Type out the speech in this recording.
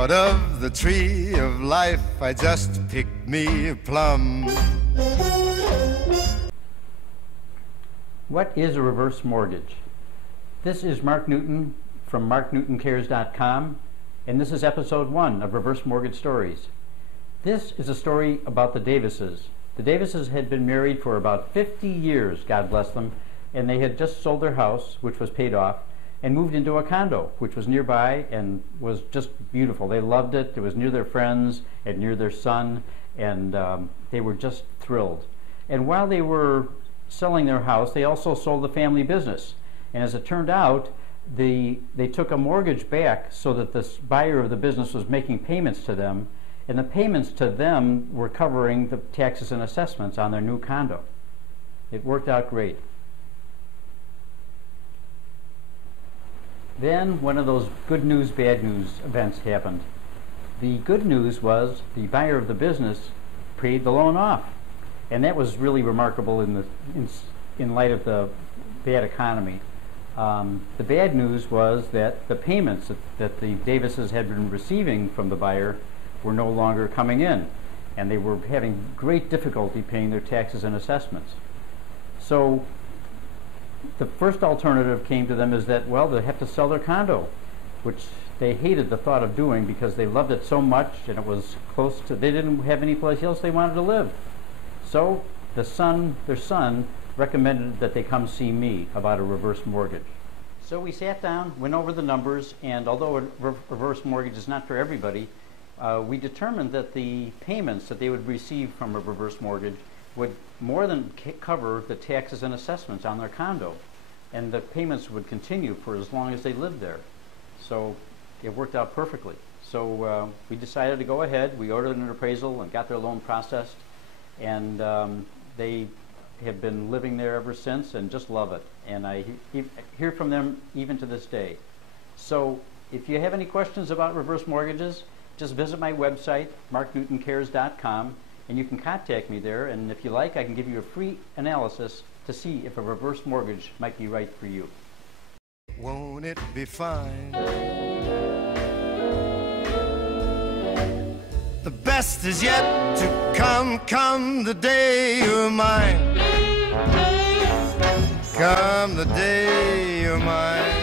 Out of the tree of life, I just picked me a plum. What is a reverse mortgage? This is Mark Newton from marknewtoncares.com, and this is episode 1 of Reverse Mortgage Stories. This is a story about the Davises. The Davises had been married for about 50 years, God bless them, and they had just sold their house, which was paid off, and moved into a condo, which was nearby and was just beautiful. They loved it. It was near their friends and near their son, and they were just thrilled. And while they were selling their house, they also sold the family business. And as it turned out, they took a mortgage back so that the buyer of the business was making payments to them, and the payments to them were covering the taxes and assessments on their new condo. It worked out great. Then one of those good news, bad news events happened. The good news was the buyer of the business paid the loan off, and that was really remarkable in light of the bad economy. The bad news was that the payments that the Davises had been receiving from the buyer were no longer coming in, and they were having great difficulty paying their taxes and assessments. So the first alternative came to them is that, well, they have to sell their condo, which they hated the thought of doing because they loved it so much, and it was close to, they didn't have any place else they wanted to live. So their son recommended that they come see me about a reverse mortgage. So we sat down, went over the numbers, and although a reverse mortgage is not for everybody, we determined that the payments that they would receive from a reverse mortgage would more than cover the taxes and assessments on their condo, and the payments would continue for as long as they lived there. So it worked out perfectly. So we decided to go ahead. We ordered an appraisal and got their loan processed, and they have been living there ever since and just love it. And I hear from them even to this day. So if you have any questions about reverse mortgages, just visit my website, marknewtoncares.com, and you can contact me there, and if you like, I can give you a free analysis to see if a reverse mortgage might be right for you. Won't it be fine? The best is yet to come the day you're mine. Come the day you're mine.